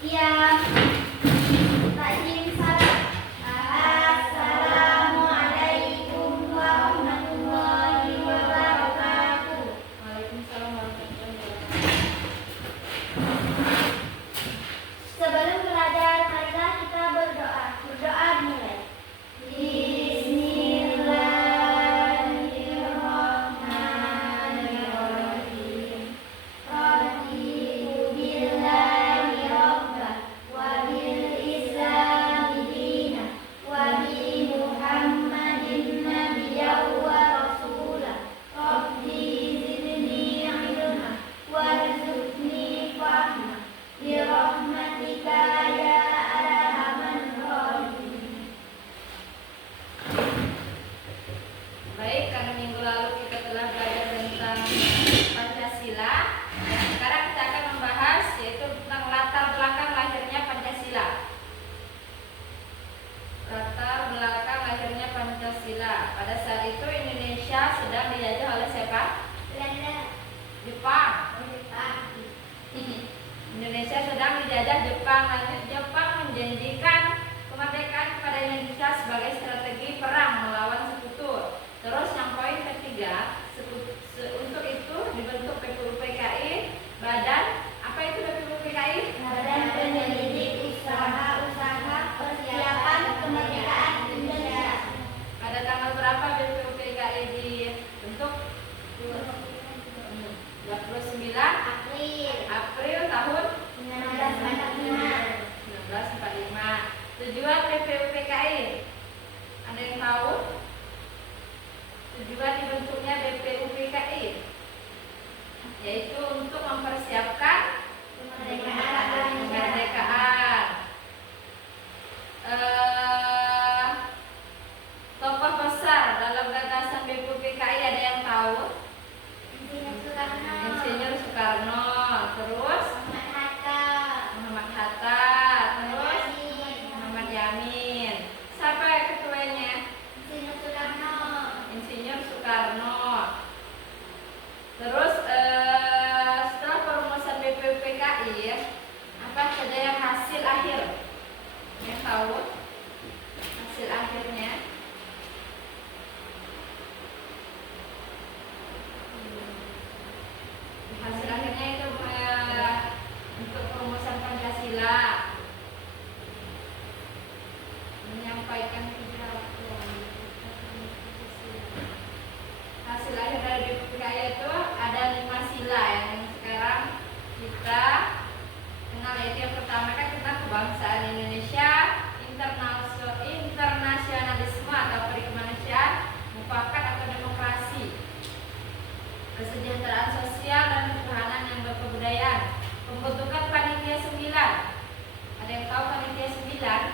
Iya, takdim salam. Assalamualaikum warahmatullahi wabarakatuh. Waalaikumsalam warahmatullahi wabarakatuh. Sebelum belajar, marilah kita berdoa. Berdoa dimulai. Bismillahirrahmanirrahim. Raditu billahi rabba wa bil islami dina wa bi Muhammadin nabiyyan wa rasulah. Rabbi zidni ilma warzuqni fahma bi rahmatika ya arhamar rahimin. Baik, karena minggu lalu kita telah belajar tentang Pancasila. Sekarang kita akan membahas yaitu tentang latar belakang lahirnya Pancasila. Latar belakang lahirnya Pancasila. Pada saat itu Indonesia sedang dijajah oleh siapa? Belanda. Jepang. Jepang. Indonesia sedang dijajah Jepang. Lanjut, Jepang menjanjikan kemerdekaan kepada Indonesia sebagai strategi perang melawan sekutu. Terus yang poin ketiga, untuk itu dibentuk BPUPKI, badan apa itu BPUPKI? Badan Penyelidik Usaha-Usaha Persiapan Kemerdekaan Indonesia. Pada tanggal berapa BPUPKI dibentuk? 29 April tahun 1945. Tujuan BPUPKI ada yang tahu? Tujuan dibentuknya BPUPKI yaitu untuk mempersiapkan kemerdekaan. Tokoh besar dalam gagasan BPUPKI ada yang tahu? Insinyur Soekarno, terus Muhammad Hatta, terus Muhammad Yamin. Siapa yang ketuanya? Insinyur Soekarno. Terus setelah perumusan BPUPKI, apa saja yang hasil akhir? Yang tahu hasil akhirnya? Hasil akhirnya itu untuk perumusan Pancasila, menyampaikan pidato. Hasil akhir dari BPUPKI itu ada 5 sila yang sekarang kita kenal, yaitu yang pertama kan tentang kebangsaan Indonesia, internasionalisme atau perikemanusiaan, mufakat atau demokrasi, kesejahteraan sosial dan ketahanan yang berkebudayaan, pembentukan panitia 9. Ada yang tahu panitia 9?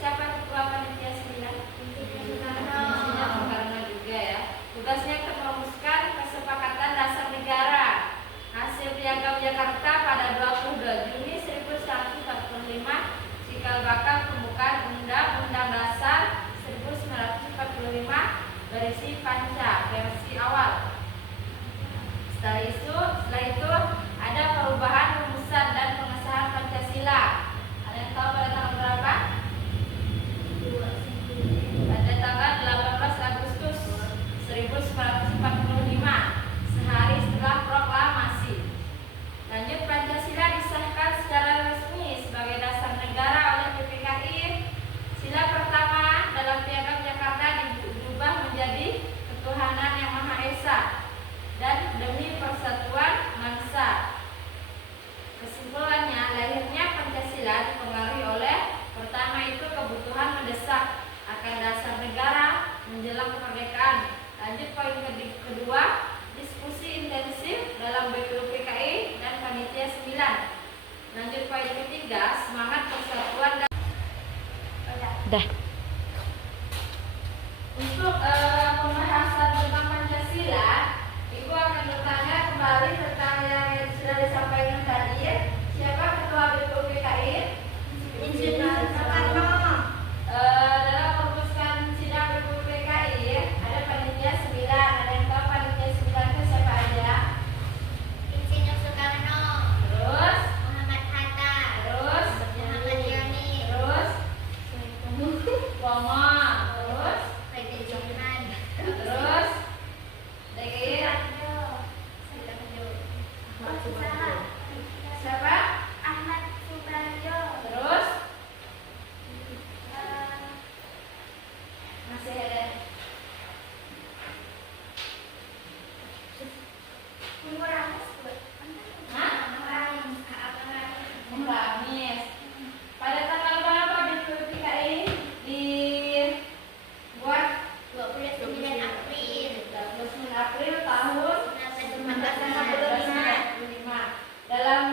Siapa ketua panitia 9? Soekarno juga ya. Tugasnya untuk merumuskan kesepakatan dasar negara hasil Piagam Jakarta pada 22 Juni 1945, cikal bakal pembukaan Undang-Undang Dasar 1945 berisi Panca versi awal. Setelah itu ada perubahan rumusan dan pengesahan Pancasila. Ada yang tahu pada tanggal berapa? Pada tanggal 18 Agustus 1945, sehari setelah proklamasi. Lanjut, Pancasila disahkan secara resmi sebagai dasar negara oleh BPKI. Sila pertama dalam Piagam Jakarta diubah menjadi ketuhanan yang Maha Esa dan demi persatuan bangsa. Kesimpulannya, lahirnya Pancasila dipengaruhi oleh pertama itu kebutuhan mendesak akan dasar negara menjelang kemerdekaan. Lanjut, poin kedua, diskusi intensif dalam BPUPKI dan panitia 9. Lanjut, poin ketiga, semangat persatuan dan Untuk pembahasan tentang Pancasila, Ibu akan bertanya kembali tentang yang sudah disampaikan tadi. Siapa ketua BPUPKI? Insinyur Soekarno. Dalam merumuskan sidang BPUPKI ada panitia 9. Ada yang tahu panitia 9 itu siapa aja? Insinyur Soekarno. Terus usaha. Siapa? Ahmad Subarjo. Terus Eh, masih ada Muramis. Hah? Muramis. Ramis. Pada tanggal berapa DPPKI dibuat? 29 April 29 April tahun 1945. Dalam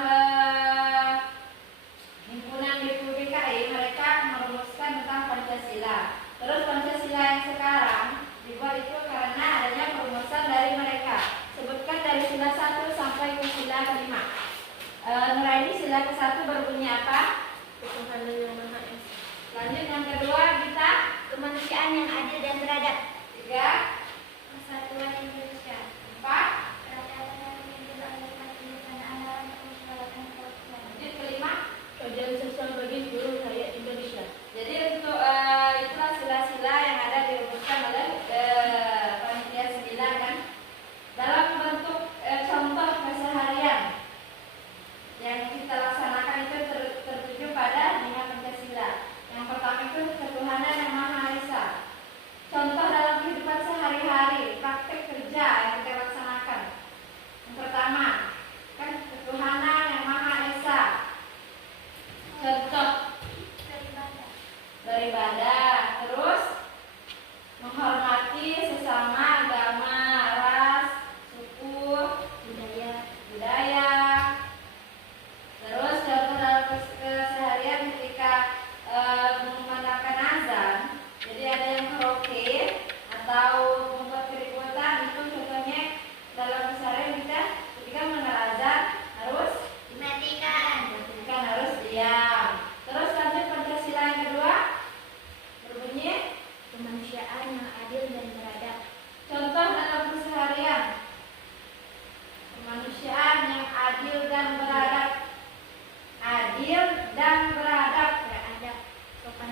himpunan DPPKI mereka merumuskan tentang Pancasila. Terus Pancasila yang sekarang dibuat itu karena adanya perumusan dari mereka. Sebutkan dari sila 1 sampai ke sila kelima. Nuraini, sila ke-1 berbunyi apa? Ketuhanan yang Maha Esa. Lanjut yang kedua, kita Kemanusiaan yang adil dan beradab. 3, Persatuan Indonesia. 4, Kerajaan yang dipimpin oleh kebijaksanaan dalam permusyawaratan kebangsaan. lanjut kelima. Keadilan sosial bagi seluruh rakyat Indonesia. Jadi untuk itulah sila-sila yang ada dirumuskan oleh panitia 9 kan. Dalam bentuk contoh keseharian yang kita laksanakan itu tertuju pada 5 Pancasila. Yang pertama itu ketuhanan yang Maha Esa. Contoh dalam kehidupan sehari-hari, praktek kerja yang kita laksanakan. Yang pertama kan ketuhanan yang Maha Esa. Contoh beribadah, terus menghormati sesama agama, ras, suku, budaya. Terus contoh dalam keseharian ketika mengumandangkan azan, jadi ada yang karaoke atau membuat keributan, itu contohnya dalam keseharian kita ketika mendengar azan harus Dimatikan. harus diam. Terus lanjut Pancasila yang kedua berbunyi Kemanusiaan yang adil dan beradab. contoh dalam keseharian kemanusiaan yang adil dan beradab. Adil dan beradab. Beradab. Sopan.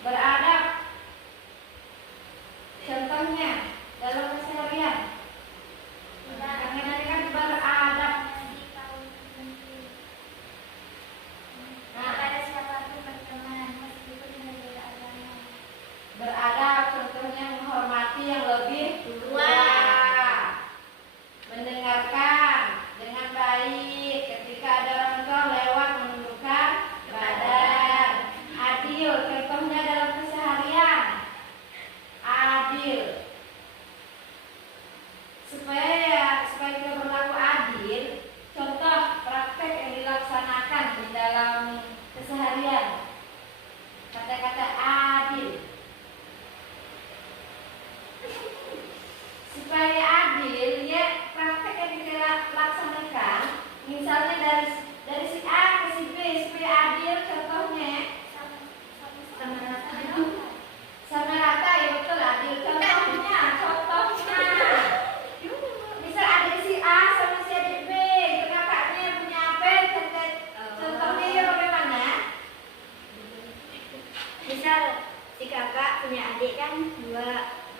Beradab. Contohnya dalam keseharian kami kan beradab. Nah, Kepada siapapun berteman meskipun berbeda agama. beradab contohnya menghormati yang lebih tua. Mendengarkan dengan baik ketika ada orang tua lewat menundukkan badan. Adil contohnya dalam keseharian. Adil. Supaya kita berlaku adil, contoh praktek yang dilaksanakan di dalam keseharian. Kata-kata adil. Supaya adil, ya praktek yang kita laksanakan, misalnya dari si A ke si B supaya adil, contohnya Sama rata. sama rata, ya betul adil. Contohnya, misal adik si A sama si adik B, itu kakaknya punya apa? Contohnya ya bagaimana? Misal si kakak punya adik kan 2.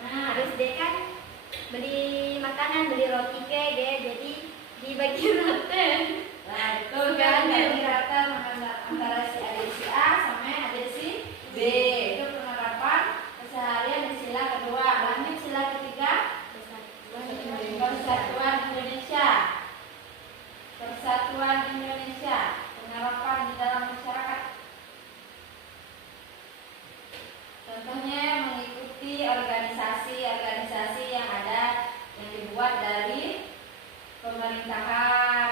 Nah, Terus dia kan beli makanan, beli roti ke dia, jadi dibagi rata. nah betul kan, bagi rata antara si adik si A sama adik si B. Itu penerapan keseharian di sila kedua. Lanjut sila ketiga, Persatuan Indonesia. Persatuan Indonesia, penerapan di dalam masyarakat. Contohnya mengikuti organisasi-organisasi yang ada yang dibuat dari pemerintahan,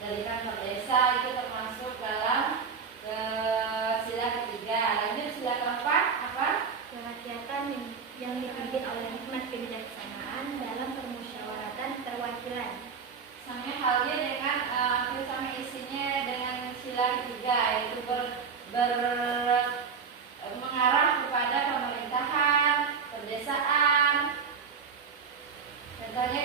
dari kantor desa, itu termasuk dalam sila ketiga. Lanjut sila keempat apa? Kerakyatan yang dipimpin oleh hikmat kebijaksanaan dalam permusyawaratan perwakilan. Sama halnya dengan hampir sama isinya dengan sila ketiga, yaitu mengarah kepada pemerintahan, perdesaan. Contohnya